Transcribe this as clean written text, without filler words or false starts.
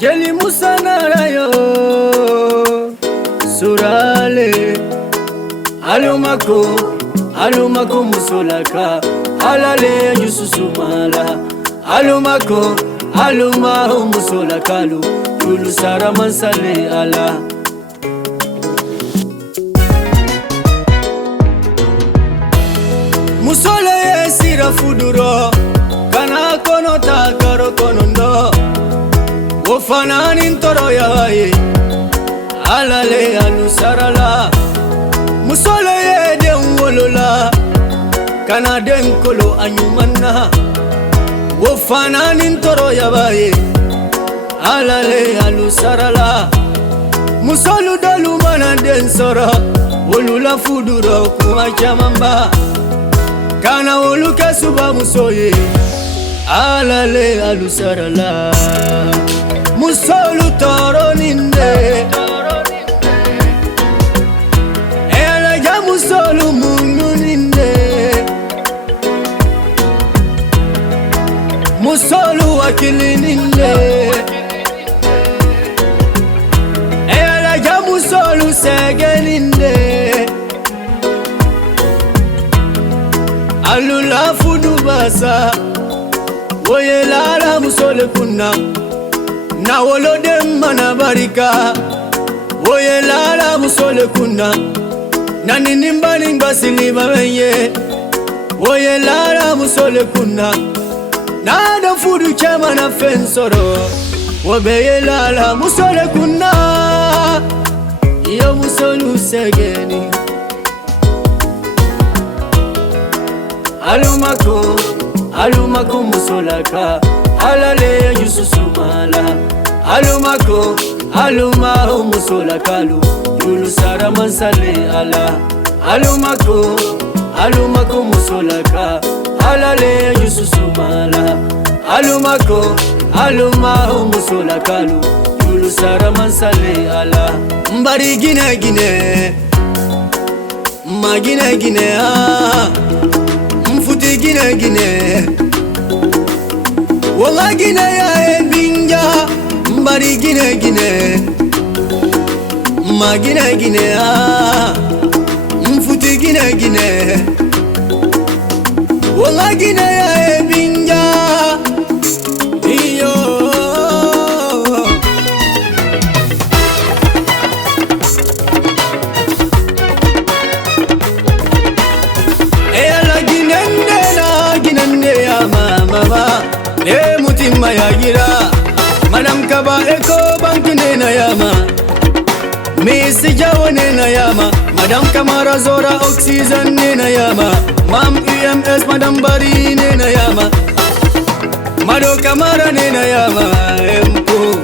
Jeli musanarayo surale alumako musolaka alale yususumala aluma musolakalu tulu sara mansale ala musole sira fuduro kana kono takaro konondo Ofanani ntoro yaye alale anusarala musole de wolola kana denkolo anyumanna Ofanani ntoro yaye alale anusarala musolu dalu mana densora wolula fuduro kuma chamamba kana woluka suba musoye alale alusarala Musolu toro ninde Elaja musolu munu ninde Musolu wakili ninde Elaja musolu sege ninde Alula fudu basa Oye lala musole kuna Na wolo dem mana barika Oye lala musole kuna Na ninimba ninga siliba wenye Oye lala musole kuna Na da fudu chema na fensoro Wabeye lala musole kuna Iyo musolu segeni Alumako musolaka Alale yususumala Aluma musolakalu Yulu sara mansale ala Alumako musolaka Alale yususumala Aluma musolakalu Yulu sara mansale ala Mbari gine Ma gine Mfuti gine Wala gine ya ebinja Mbari gine Ma gine Mfuti gine Wala gine ya ebinja Iyo Eyala ginende ya mama mutimma ya gira Madam kaba eko banki nena yama Misi jawo nena yama Madam kamara zora oxygen nena yama Mam EMS madam bari nena yama Mado kamara nena yama Empo